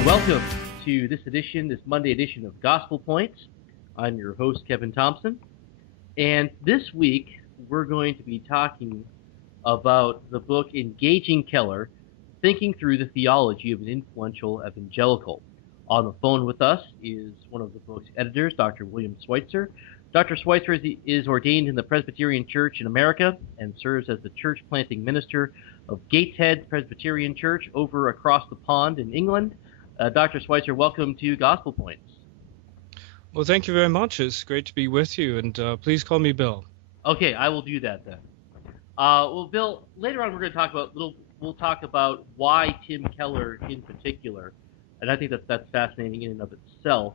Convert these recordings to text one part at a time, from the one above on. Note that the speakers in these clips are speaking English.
and welcome to this Monday edition of Gospel Points. I'm your host, Kevin Thompson, and this week we're going to be talking about the book Engaging Keller, Thinking Through the Theology of an Influential Evangelical. On the phone with us is one of the book's editors, Dr. William Schweitzer. Dr. Schweitzer is ordained in the Presbyterian Church in America and serves as the church planting minister of Gateshead Presbyterian Church over across the pond in England. Dr. Schweitzer, welcome to Gospel Points. Well, thank you very much. It's great to be with you, and please call me Bill. Okay, I will do that then. Well, Bill, later on we'll talk about why Tim Keller in particular, and I think that's fascinating in and of itself.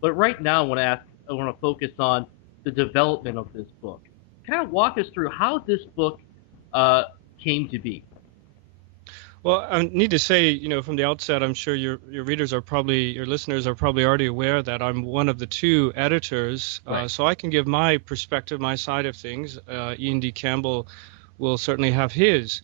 But right now, I want to focus on the development of this book. Kind of walk us through how this book came to be. Well, I need to say, from the outset, I'm sure your listeners are probably already aware that I'm one of the two editors, right. So I can give my perspective, my side of things. Ian D. Campbell will certainly have his.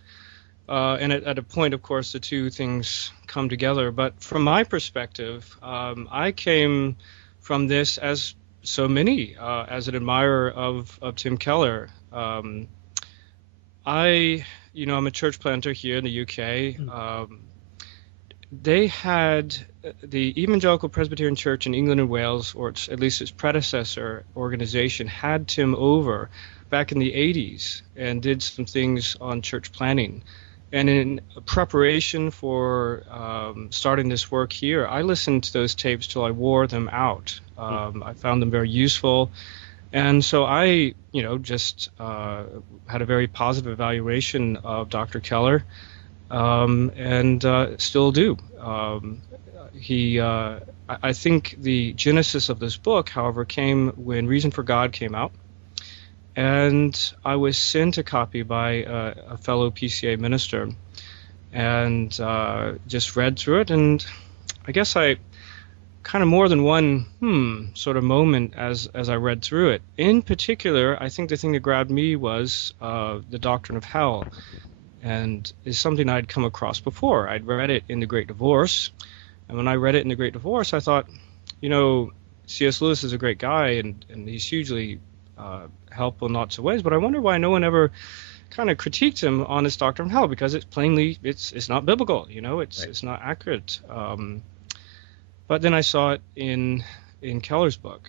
And at a point, of course, the two things come together. But from my perspective, I came from this, as so many, as an admirer of Tim Keller. I'm a church planter here in the UK. They had the Evangelical Presbyterian Church in England and Wales, or at least its predecessor organization, had Tim over back in the 80s and did some things on church planning. And in preparation for starting this work here, I listened to those tapes till I wore them out. I found them very useful. And so I, just had a very positive evaluation of Dr. Keller, and still do. I think the genesis of this book, however, came when Reason for God came out. And I was sent a copy by a fellow PCA minister, and just read through it. And I guess I kind of more than one sort of moment as I read through it. In particular, I think the thing that grabbed me was the doctrine of hell, and is something I'd come across before. I'd read it in The Great Divorce, and when I read it in The Great Divorce, I thought, C.S. Lewis is a great guy, and he's hugely helpful in lots of ways, but I wonder why no one ever kind of critiqued him on his doctrine of hell, because it's not biblical, it's not accurate. But then I saw it in Keller's book,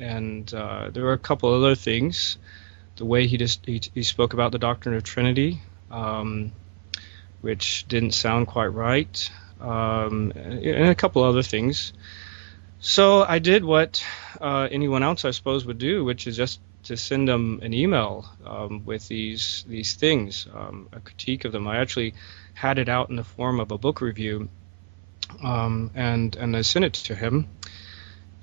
and there were a couple other things. The way he spoke about the doctrine of Trinity, which didn't sound quite right, and a couple other things. So I did what anyone else, I suppose, would do, which is just to send them an email with these things, a critique of them. I actually had it out in the form of a book review, and I sent it to him,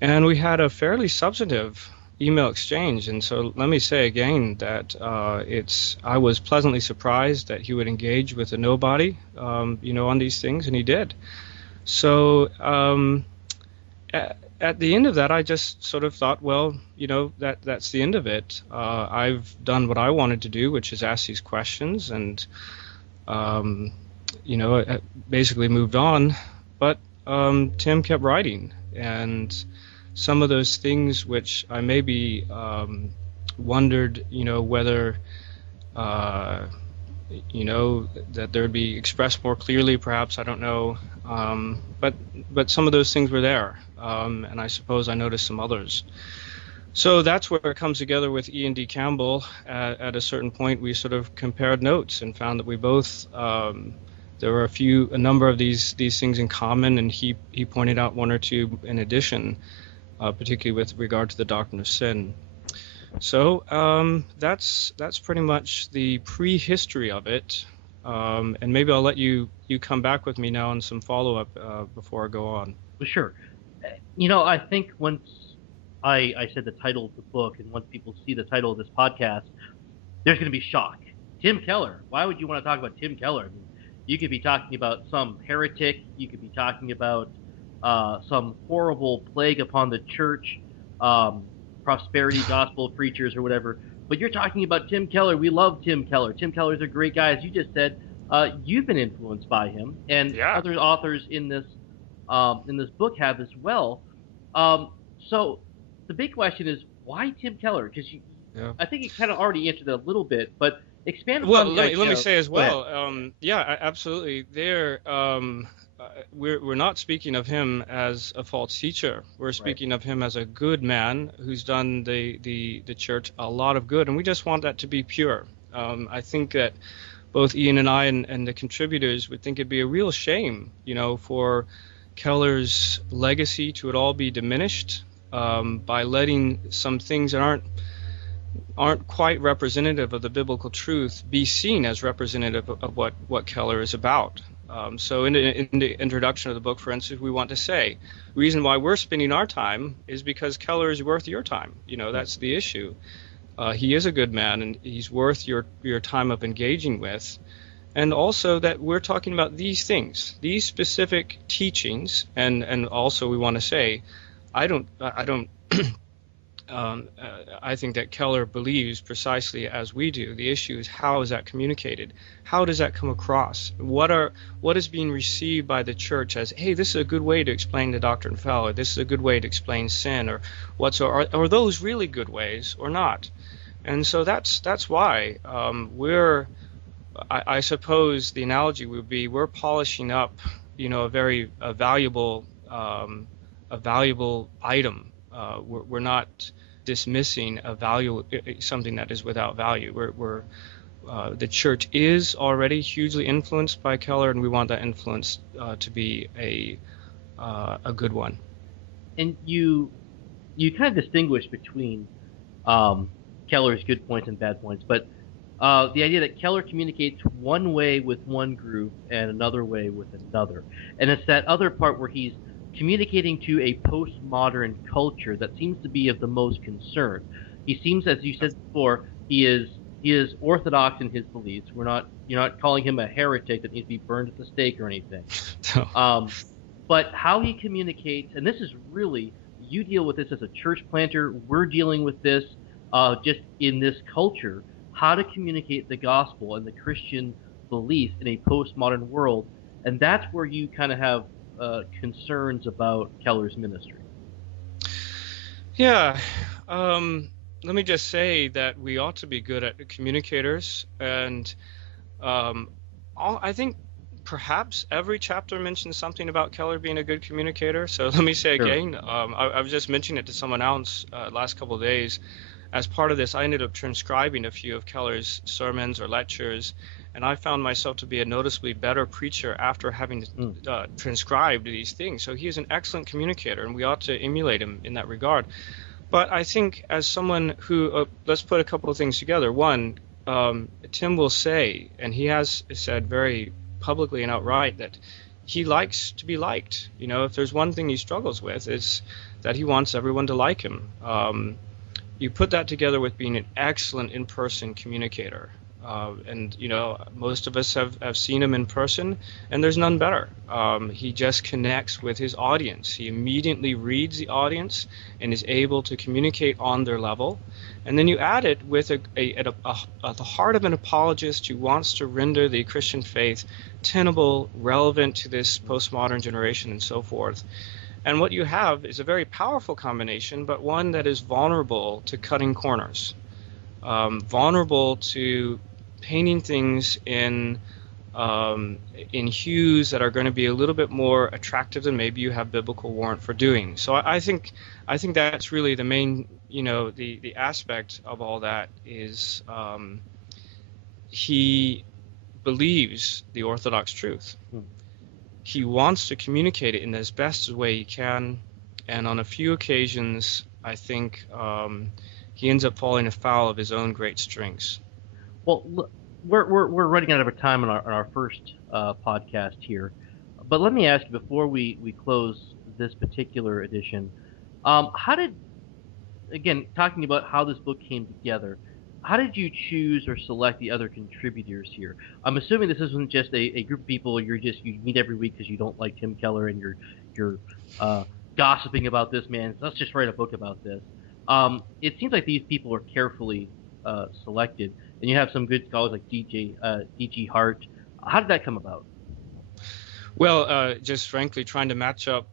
and we had a fairly substantive email exchange. And so let me say again that I was pleasantly surprised that he would engage with a nobody, on these things, and he did. So at the end of that, I just sort of thought, well, that's the end of it. I've done what I wanted to do, which is ask these questions, and I basically moved on. But Tim kept writing, and some of those things which I maybe wondered, whether that there would be expressed more clearly, perhaps, I don't know. But some of those things were there, and I suppose I noticed some others. So that's where it comes together with Ian D. Campbell. At a certain point, we sort of compared notes and found that we both, there were a number of these things in common, and he pointed out one or two in addition, particularly with regard to the doctrine of sin. So that's pretty much the prehistory of it. And maybe I'll let you come back with me now on some follow-up before I go on. Sure. I think once I said the title of the book, and once people see the title of this podcast, there's going to be shock. Tim Keller. Why would you want to talk about Tim Keller? I mean, you could be talking about some heretic. You could be talking about some horrible plague upon the church, prosperity gospel preachers or whatever. But you're talking about Tim Keller. We love Tim Keller. Tim Keller's a great guy. As you just said, You've been influenced by him, and Yeah. other authors in this book have as well. Um, so the big question is why Tim Keller? Because Yeah. I think you kind of already answered it a little bit, but expand Well, upon the let me idea. say as Go ahead. well. Yeah, absolutely. We're not speaking of him as a false teacher. We're Right. speaking of him as a good man who's done the church a lot of good, and we just want that to be pure. I think that both Ian and I and the contributors would think it'd be a real shame, for Keller's legacy to at all be diminished by letting some things that aren't quite representative of the biblical truth be seen as representative of what Keller is about. So in the introduction of the book, for instance, we want to say, the reason why we're spending our time is because Keller is worth your time. That's the issue. He is a good man, and he's worth your time of engaging with. And also that we're talking about these things, these specific teachings, and also we want to say, I don't I think that Keller believes precisely as we do. The issue is, how is that communicated? How does that come across? What is being received by the church as, hey, this is a good way to explain the doctrine of hell, or this is a good way to explain sin, or are those really good ways or not? And so that's why I suppose the analogy would be, we're polishing up, a valuable item. We're not dismissing something that is without value. The church is already hugely influenced by Keller, and we want that influence to be a good one. And you kind of distinguish between Keller's good points and bad points, but the idea that Keller communicates one way with one group and another way with another, and it's that other part where he's communicating to a postmodern culture that seems to be of the most concern. He seems, as you said before, he is orthodox in his beliefs. You're not calling him a heretic that needs to be burned at the stake or anything. So, Um, but how he communicates, and this is really, you deal with this as a church planter. We're dealing with this just in this culture, how to communicate the gospel and the Christian beliefs in a postmodern world. And that's where you kind of have concerns about Keller's ministry. yeah. Let me just say that we ought to be good at communicators, and um, I think perhaps every chapter mentions something about Keller being a good communicator. So let me say Sure. again, I was just mentioning it to someone else last couple of days. As part of this, I ended up transcribing a few of Keller's sermons or lectures, and I found myself to be a noticeably better preacher after having transcribed these things. So he is an excellent communicator, and we ought to emulate him in that regard. But I think, as someone who, let's put a couple of things together. One, Tim will say, and he has said very publicly and outright, that he likes to be liked. If there's one thing he struggles with, it's that he wants everyone to like him. You put that together with being an excellent in-person communicator. And most of us have seen him in person, and there's none better. He just connects with his audience. He immediately reads the audience and is able to communicate on their level. And then you add it with at the heart of an apologist who wants to render the Christian faith tenable, relevant to this postmodern generation, and so forth. And what you have is a very powerful combination, but one that is vulnerable to cutting corners, vulnerable to painting things in hues that are going to be a little bit more attractive than maybe you have biblical warrant for doing. So I think that's really the main, the aspect of all that is he believes the Orthodox truth. He wants to communicate it in as best way he can, and on a few occasions, I think he ends up falling afoul of his own great strengths. Well, look, we're running out of time on our first podcast here, but let me ask you before we close this particular edition, how did, again, talking about how this book came together, how did you choose or select the other contributors here? I'm assuming this isn't just a group of people you meet every week because you don't like Tim Keller and you're gossiping about this man. So let's just write a book about this. It seems like these people are carefully selected, and you have some good scholars like D.G. Hart. How did that come about? Well, just frankly, trying to match up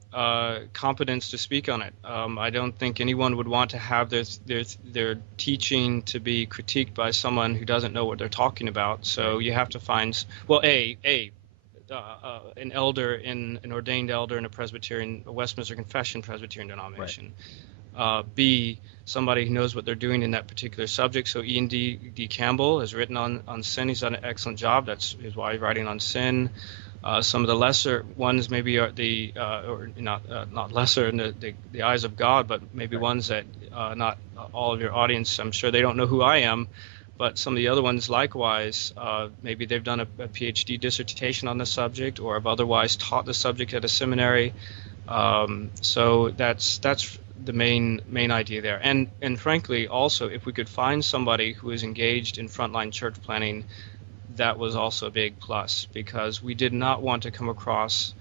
competence to speak on it. I don't think anyone would want to have their teaching to be critiqued by someone who doesn't know what they're talking about. So you have to find, well, an elder, an ordained elder in a Westminster Confession Presbyterian denomination. Right. B, somebody who knows what they're doing in that particular subject. So Ian D. Campbell has written on sin. He's done an excellent job. That's why he's writing on sin. Some of the lesser ones maybe are or not lesser in the eyes of God, but maybe right. Ones that not all of your audience, I'm sure they don't know who I am, but some of the other ones likewise, maybe they've done a PhD dissertation on the subject or have otherwise taught the subject at a seminary. So that's the main idea there. And frankly, also, if we could find somebody who is engaged in frontline church planning, that was also a big plus, because we did not want to come across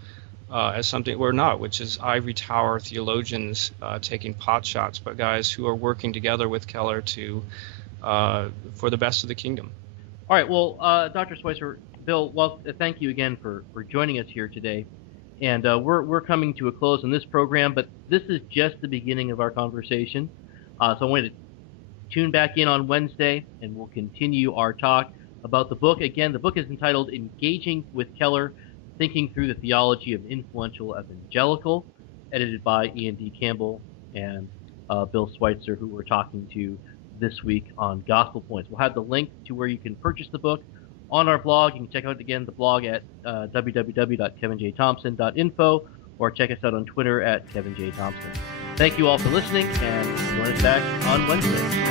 as something we're not, which is ivory tower theologians taking pot shots, but guys who are working together with Keller to for the best of the kingdom. All right. Well, Dr. Schweitzer, Bill, well, thank you again for joining us here today. And we're coming to a close on this program, but this is just the beginning of our conversation. So I want to tune back in on Wednesday, and we'll continue our talk about the book. Again, the book is entitled Engaging with Keller, Thinking Through the Theology of Influential Evangelical, edited by Ian D. Campbell and Bill Schweitzer, who we're talking to this week on Gospel Points. We'll have the link to where you can purchase the book on our blog. You can check out, again, the blog at www.kevinjthompson.info, or check us out on Twitter at Kevin J. Thompson. Thank you all for listening, and join us back on Wednesday.